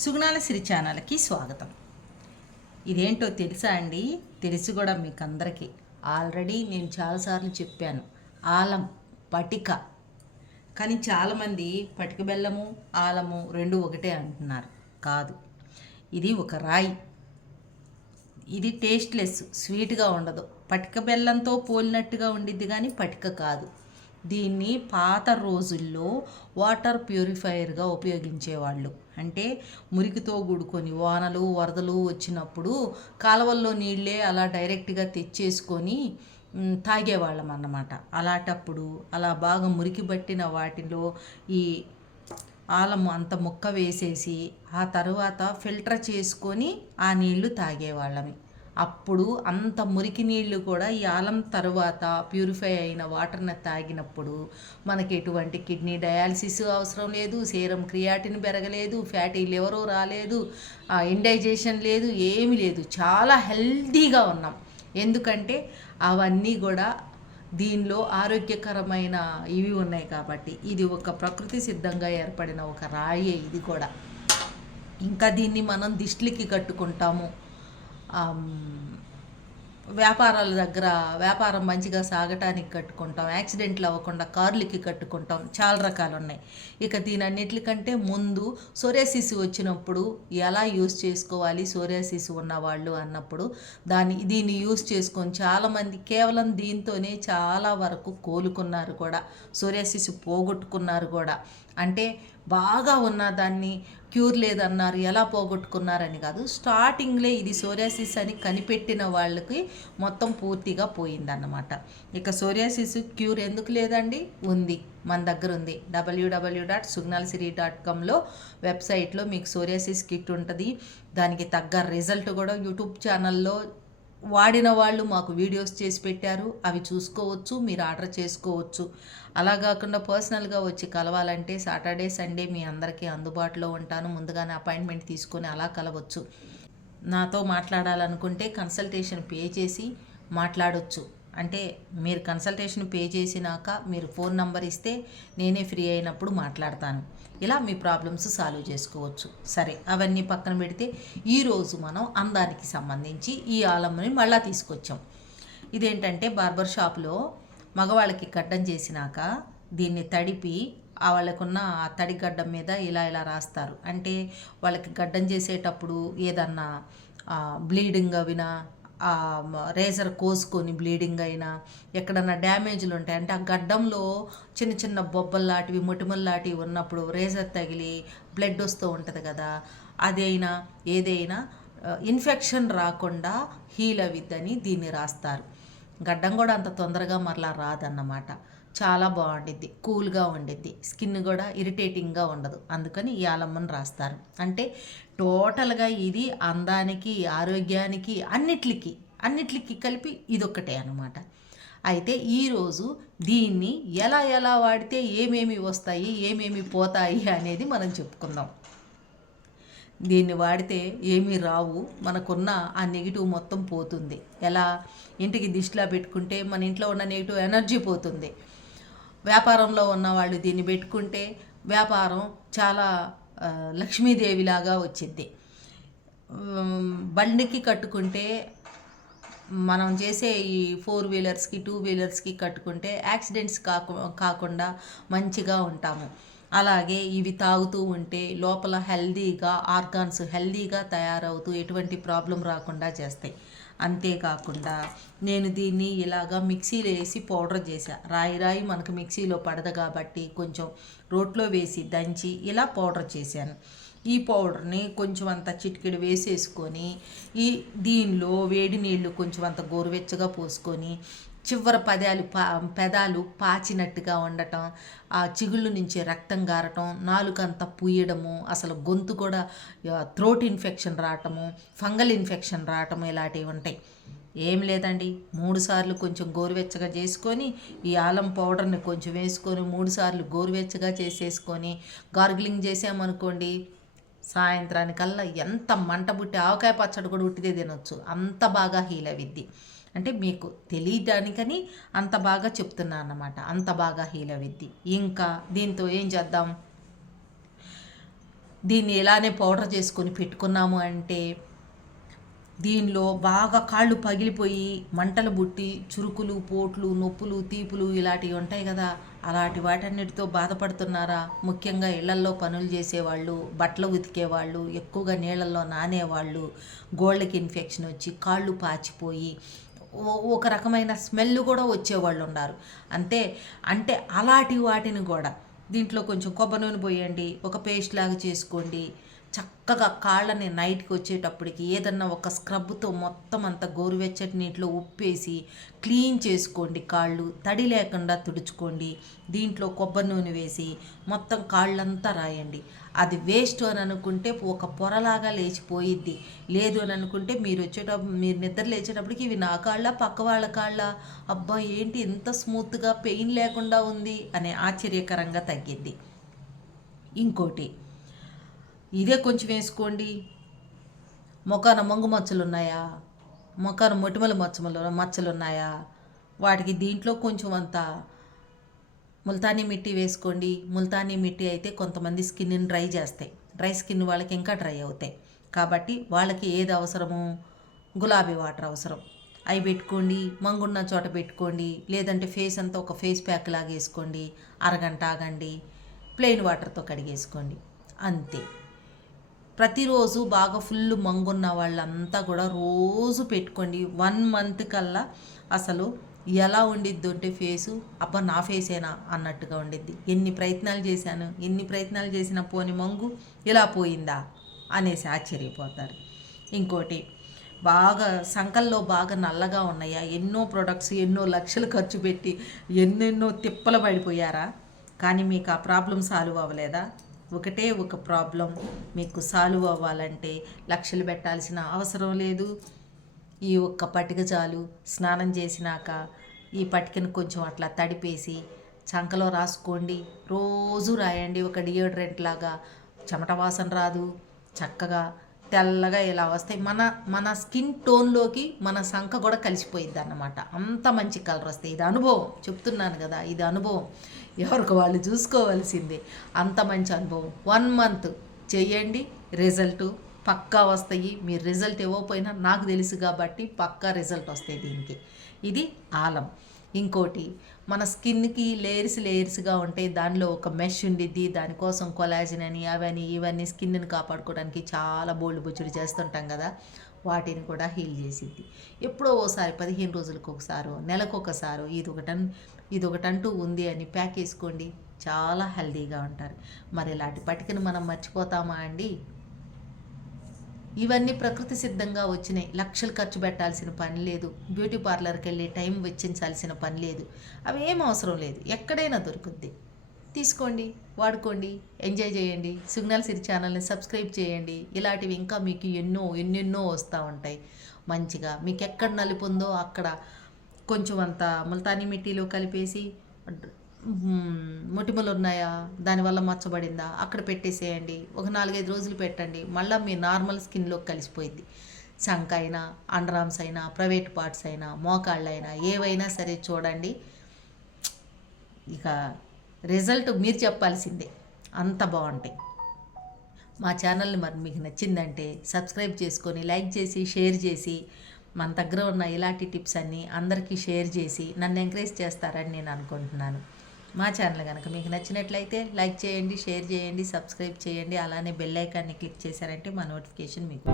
సుగుణాల సిరి ఛానల్కి స్వాగతం. ఇదేంటో తెలుసా అండి? తెలిసి కూడా మీకు అందరికీ ఆల్రెడీ నేను చాలాసార్లు చెప్పాను. ఆలం, పటిక. కానీ చాలామంది పటిక బెల్లము, ఆలము రెండు ఒకటే అంటున్నారు. కాదు, ఇది ఒక రాయి. ఇది టేస్ట్లెస్, స్వీట్గా ఉండదు. పటిక బెల్లంతో పోలినట్టుగా ఉండిద్ది కానీ పటిక కాదు. దీన్ని పాత రోజుల్లో వాటర్ ప్యూరిఫైయర్గా ఉపయోగించేవాళ్ళు. అంటే మురికితో కూడుకొని వానలు వరదలు వచ్చినప్పుడు కాలువల్లో నీళ్ళే అలా డైరెక్ట్గా తెచ్చేసుకొని తాగేవాళ్ళం అన్నమాట. అలాంటప్పుడు అలా బాగా మురికి పట్టిన వాటిలో ఈ ఆలము అంత ముక్క వేసేసి ఆ తర్వాత ఫిల్టర్ చేసుకొని ఆ నీళ్లు తాగేవాళ్ళమి. అప్పుడు అంత మురికి నీళ్లు కూడా ఈ ఆలం తర్వాత ప్యూరిఫై అయిన వాటర్ని తాగినప్పుడు మనకి ఎటువంటి కిడ్నీ డయాలసిస్ అవసరం లేదు, సీరం క్రియాటిన్ పెరగలేదు, ఫ్యాటీ లివరు రాలేదు, ఇండైజేషన్ లేదు, ఏమీ లేదు. చాలా హెల్తీగా ఉన్నాం. ఎందుకంటే అవన్నీ కూడా దీనిలో ఆరోగ్యకరమైన ఇవి ఉన్నాయి కాబట్టి. ఇది ఒక ప్రకృతి సిద్ధంగా ఏర్పడిన ఒక రాయే ఇది కూడా. ఇంకా దీన్ని మనం దిష్టికి కట్టుకుంటాము. వ్యాపారాల దగ్గర వ్యాపారం మంచిగా సాగటానికి కట్టుకుంటాం, యాక్సిడెంట్లు అవ్వకుండా కార్లకి కట్టుకుంటాం. చాలా రకాలు ఉన్నాయి. ఇక దీనన్నిటికంటే ముందు సోరియాసిస్ వచ్చినప్పుడు ఎలా యూస్ చేసుకోవాలి సోరియాసిస్ ఉన్నవాళ్ళు అన్నప్పుడు దీన్ని యూస్ చేసుకొని చాలామంది కేవలం దీంతోనే చాలా వరకు కోలుకున్నారు కూడా, సోరియాసిస్ పోగొట్టుకున్నారు కూడా. అంటే బాగా ఉన్న దాన్ని క్యూర్ లేదన్నారు, ఎలా పోగొట్టుకున్నారని కాదు, స్టార్టింగ్లే ఇది సోరియాసిస్ అని కనిపెట్టిన వాళ్ళకి మొత్తం పూర్తిగా పోయిందన్నమాట. ఇక సోరియాసిస్ క్యూర్ ఎందుకు లేదండి? ఉంది, మన దగ్గర ఉంది. www.sugnalsiri.comలో వెబ్సైట్లో మీకు సోరియాసిస్ కిట్ ఉంటుంది. దానికి తగ్గ రిజల్ట్ కూడా యూట్యూబ్ ఛానల్లో వాడిన వాళ్ళు మాకు వీడియోస్ చేసి పెట్టారు. అవి చూసుకోవచ్చు, మీరు ఆర్డర్ చేసుకోవచ్చు. అలా కాకుండా పర్సనల్గా వచ్చి కలవాలంటే సాటర్డే సండే మీ అందరికీ అందుబాటులో ఉంటాను. ముందుగానే అపాయింట్మెంట్ తీసుకొని అలా కలవచ్చు. నాతో మాట్లాడాలనుకుంటే కన్సల్టేషన్ పే చేసి మాట్లాడవచ్చు. అంటే మీరు కన్సల్టేషన్ పే చేసినాక మీరు ఫోన్ నంబర్ ఇస్తే నేనే ఫ్రీ అయినప్పుడు మాట్లాడతాను. ఇలా మీ ప్రాబ్లమ్స్ సాల్వ్ చేసుకోవచ్చు. సరే, అవన్నీ పక్కన పెడితే ఈరోజు మనం అందానికి సంబంధించి ఈ ఆలంని మళ్ళీ తీసుకొచ్చాం. ఇదేంటంటే బార్బర్ షాప్లో మగవాళ్ళకి గడ్డం చేసినాక దీన్ని తడిపి వాళ్ళకున్న ఆ తడి గడ్డం మీద ఇలా ఇలా రాస్తారు. అంటే వాళ్ళకి గడ్డం చేసేటప్పుడు ఏదన్నా బ్లీడింగ్ అవినా, రేజర్ కోసుకొని బ్లీడింగ్ అయినా, ఎక్కడన్నా డ్యామేజ్లు ఉంటాయి అంటే ఆ గడ్డంలో చిన్న చిన్న బొబ్బల్లాంటివి మొటిమల్లాంటివి ఉన్నప్పుడు రేజర్ తగిలి బ్లడ్ వస్తూ ఉంటుంది కదా, అదైనా ఏదైనా ఇన్ఫెక్షన్ రాకుండా హీల్ అవిద్దని దీన్ని రాస్తారు. గడ్డం కూడా అంత తొందరగా మరలా రాదన్నమాట. చాలా బాగుండిద్ది, కూల్గా ఉండిద్ది, స్కిన్ కూడా ఇరిటేటింగ్గా ఉండదు. అందుకని ఈ ఆలమ్మని రాస్తారు. అంటే టోటల్గా ఇది అందానికి, ఆరోగ్యానికి, అన్నిటికి కలిపి ఇదొక్కటే అనమాట. అయితే ఈరోజు దీన్ని ఎలా ఎలా వాడితే ఏమేమి వస్తాయి, ఏమేమి పోతాయి అనేది మనం చెప్పుకుందాం. దీన్ని వాడితే ఏమీ రావు, మనకున్న ఆ నెగిటివ్ మొత్తం పోతుంది. ఎలా? ఇంటికి దిష్టిలా పెట్టుకుంటే మన ఇంట్లో ఉన్న నెగిటివ్ ఎనర్జీ పోతుంది. వ్యాపారంలో ఉన్నవాళ్ళు దీన్ని పెట్టుకుంటే వ్యాపారం చాలా లక్ష్మీదేవిలాగా వచ్చింది. బండికి కట్టుకుంటే, మనం చేసే ఈ 4 వీలర్స్కి 2 వీలర్స్కి కట్టుకుంటే యాక్సిడెంట్స్ కాకుండా మంచిగా ఉంటాము. అలాగే ఇవి తాగుతూ ఉంటే లోపల హెల్దీగా ఆర్గాన్స్ హెల్దీగా తయారవుతూ ఎటువంటి ప్రాబ్లం రాకుండా చేస్తాయి. అంతేకాకుండా నేను దీన్ని ఇలాగా మిక్సీలో వేసి పౌడర్ చేశా. రాయి మనకు మిక్సీలో పడదు కాబట్టి కొంచెం రోట్లో వేసి దంచి ఇలా పౌడర్ చేశాను. ఈ పౌడర్ని కొంచెం అంత చిటికెడు వేసేసుకొని దీనిలో వేడి నీళ్ళు కొంచెం అంత గోరువెచ్చగా పోసుకొని చివరి పెదాలు పాచినట్టుగా ఉండటం, ఆ చిగుళ్ళు నుంచి రక్తం గారటం, నాలుకంతా పూయడము, అసలు గొంతు కూడా థ్రోట్ ఇన్ఫెక్షన్ రావటము, ఫంగల్ ఇన్ఫెక్షన్ రావటము ఇలాంటివి ఉంటాయి. ఏం లేదండి, 3 సార్లు కొంచెం గోరువెచ్చగా చేసుకొని ఈ ఆలం పౌడర్ని కొంచెం వేసుకొని 3 సార్లు గోరువెచ్చగా చేసేసుకొని గార్గిలింగ్ చేసామనుకోండి, సాయంత్రానికల్లా ఎంత మంట పుట్టి ఆవకాయ పచ్చడి కూడా ఉట్టిదే తినొచ్చు, అంత బాగా హీల్ అవిద్ది. అంటే మీకు తెలియడానికని అంత బాగా చెప్తున్నా అన్నమాట. అంత బాగా హీల్ అవిద్ది. ఇంకా దీంతో ఏం చేద్దాం, దీన్ని ఇలానే పౌడర్ చేసుకొని పెట్టుకున్నాము అంటే దీనిలో బాగా కాళ్ళు పగిలిపోయి మంటలు బుట్టి చురుకులు పోట్లు నొప్పులు తీపులు ఇలాంటివి ఉంటాయి కదా, అలాంటి వాటన్నిటితో బాధపడుతున్నారా? ముఖ్యంగా ఇళ్లల్లో పనులు చేసేవాళ్ళు, బట్టలు ఉతికేవాళ్ళు, ఎక్కువగా నీళ్ళల్లో నానేవాళ్ళు, గోళ్ళకి ఇన్ఫెక్షన్ వచ్చి కాళ్ళు పాచిపోయి ఒక రకమైన స్మెల్ కూడా వచ్చేవాళ్ళు ఉన్నారు. అంటే అలాంటి వాటిని కూడా దీంట్లో కొంచెం కొబ్బరి నూనె పోయండి, ఒక పేస్ట్ లాగా చేసుకోండి. చక్కగా కాళ్ళని నైట్కి వచ్చేటప్పటికి ఏదన్నా ఒక స్క్రబ్తో మొత్తం అంతా గోరువెచ్చటి నీటిలో ఉప్పేసి క్లీన్ చేసుకోండి. కాళ్ళు తడి లేకుండా తుడుచుకోండి. దీంట్లో కొబ్బరి నూనె వేసి మొత్తం కాళ్ళంతా రాయండి. అది వేస్ట్ అని అనుకుంటే ఒక పొరలాగా లేచిపోయిద్ది. లేదు అని అనుకుంటే మీరు నిద్ర లేచేటప్పటికి ఇవి నా కాళ్ళ పక్క వాళ్ళ కాళ్ళ, అబ్బా ఏంటి ఎంత స్మూత్గా పెయిన్ లేకుండా ఉంది అనే ఆశ్చర్యకరంగా తగ్గిద్ది. ఇంకోటి ఇదే కొంచెం వేసుకోండి. మొఖాన మంగు మచ్చలు ఉన్నాయా, మొఖాన మొటిమల మచ్చలు ఉన్నాయా, వాటికి దీంట్లో కొంచెం అంత ముల్తానీ మిట్టి వేసుకోండి. ముల్తానీ మిట్టి అయితే కొంతమంది స్కిన్ని డ్రై చేస్తాయి. డ్రై స్కిన్ వాళ్ళకి ఇంకా డ్రై అవుతాయి. కాబట్టి వాళ్ళకి ఏది అవసరమో గులాబీ వాటర్ అవసరం, అవి పెట్టుకోండి. మంగున్న చోట పెట్టుకోండి. లేదంటే ఫేస్ అంతా ఒక ఫేస్ ప్యాక్ లాగా వేసుకోండి. అరగంట ఆగండి, ప్లెయిన్ వాటర్తో కడిగేసుకోండి. అంతే. ప్రతిరోజు బాగా ఫుల్ మంగున్న వాళ్ళంతా కూడా రోజు పెట్టుకోండి. 1 మంత్ కల్లా అసలు ఎలా ఉండిద్ది అంటే ఫేసు, అబ్బా నా ఫేసేనా అన్నట్టుగా ఉండిద్ది. ఎన్ని ప్రయత్నాలు చేసినా పోని మంగు ఇలా పోయిందా అనేసి ఆశ్చర్యపోతారు. ఇంకోటి బాగా సంకల్లో బాగా నల్లగా ఉన్నాయా, ఎన్నో ప్రొడక్ట్స్ ఎన్నో లక్షలు ఖర్చు పెట్టి ఎన్నెన్నో తిప్పలు పడిపోయారా, కానీ మీకు ఆ ప్రాబ్లం సాల్వ్ అవ్వలేదా? ఒకటే ఒక ప్రాబ్లం మీకు సాల్వ్ అవ్వాలంటే లక్షలు పెట్టాల్సిన అవసరం లేదు. ఈ ఒక్క పటిక చాలు. స్నానం చేసినాక ఈ పటికను కొంచెం అట్లా తడిపేసి చంకలో రాసుకోండి. రోజు రాయండి. ఒక డియోడ్రెంట్ లాగా చెమట వాసన రాదు. చక్కగా తెల్లగా ఇలా వస్తాయి. మన స్కిన్ టోన్లోకి మన సంఖ కూడా కలిసిపోయిద్ది అన్నమాట. అంత మంచి కలర్ వస్తాయి. ఇది అనుభవం చెప్తున్నాను కదా, ఇది అనుభవం. ఎవరికి వాళ్ళు చూసుకోవాల్సిందే. అంత మంచి అనుభవం. 1 మంత్ చేయండి, రిజల్ట్ పక్కా వస్తాయి. మీరు రిజల్ట్ ఇవ్వకపోయినా నాకు తెలుసు కాబట్టి పక్కా రిజల్ట్ వస్తాయి దీనికి. ఇది ఆలం. ఇంకోటి మన స్కిన్కి లేయర్స్గా ఉంటాయి. దానిలో ఒక మెష్ ఉండిద్ది. దానికోసం కొలాజిన్ అని అవని ఇవన్నీ స్కిన్ని కాపాడుకోవడానికి చాలా బోల్డ్ బుచ్చుడు చేస్తుంటాం కదా, వాటిని కూడా హీల్ చేసిద్ది. ఎప్పుడో ఓసారి 15 రోజులకు ఒకసారో నెలకు ఒకసారో ఇదొకటంటూ ఉంది అని ప్యాక్ వేసుకోండి. చాలా హెల్తీగా ఉంటారు. మరి ఇలాంటి పటికను మనం మర్చిపోతామా అండి? ఇవన్నీ ప్రకృతి సిద్ధంగా వచ్చినాయి. లక్షలు ఖర్చు పెట్టాల్సిన పని లేదు. బ్యూటీ పార్లర్కి వెళ్ళి టైం వెచ్చించాల్సిన పని లేదు. అవి ఏం అవసరం లేదు. ఎక్కడైనా దొరుకుద్ది. తీసుకోండి, వాడుకోండి, ఎంజాయ్ చేయండి. సిగ్నల్ సిరి ఛానల్ని సబ్స్క్రైబ్ చేయండి. ఇలాంటివి ఇంకా మీకు ఎన్నెన్నో వస్తూ ఉంటాయి. మంచిగా మీకు ఎక్కడ నలుపుందో అక్కడ కొంచెం అంత ముల్తానీ మిట్టిలో కలిపేసి, మొటిమలు ఉన్నాయా, దానివల్ల మచ్చబడిందా, అక్కడ పెట్టేసేయండి. ఒక 4-5 రోజులు పెట్టండి. మళ్ళీ మీ నార్మల్ స్కిన్లోకి కలిసిపోయింది. చంక అయినా, అండర్ ఆర్మ్స్ అయినా, ప్రైవేట్ పార్ట్స్ అయినా, మోకాళ్ళు అయినా, ఏవైనా సరే చూడండి. ఇక రిజల్ట్ మీరు చెప్పాల్సిందే. అంత బాగుంటాయి. మా ఛానల్ని మరి మీకు నచ్చిందంటే సబ్స్క్రైబ్ చేసుకొని లైక్ చేసి షేర్ చేసి మన దగ్గర ఉన్న ఇలాంటి టిప్స్ అన్నీ అందరికీ షేర్ చేసి నన్ను ఎంకరేజ్ చేస్తారని నేను అనుకుంటున్నాను. మా ఛానల్ కనుక మీకు నచ్చినట్లయితే లైక్ చేయండి, షేర్ చేయండి, సబ్స్క్రైబ్ చేయండి. అలానే బెల్ ఐకాన్ని క్లిక్ చేశారంటే మా నోటిఫికేషన్ మీకు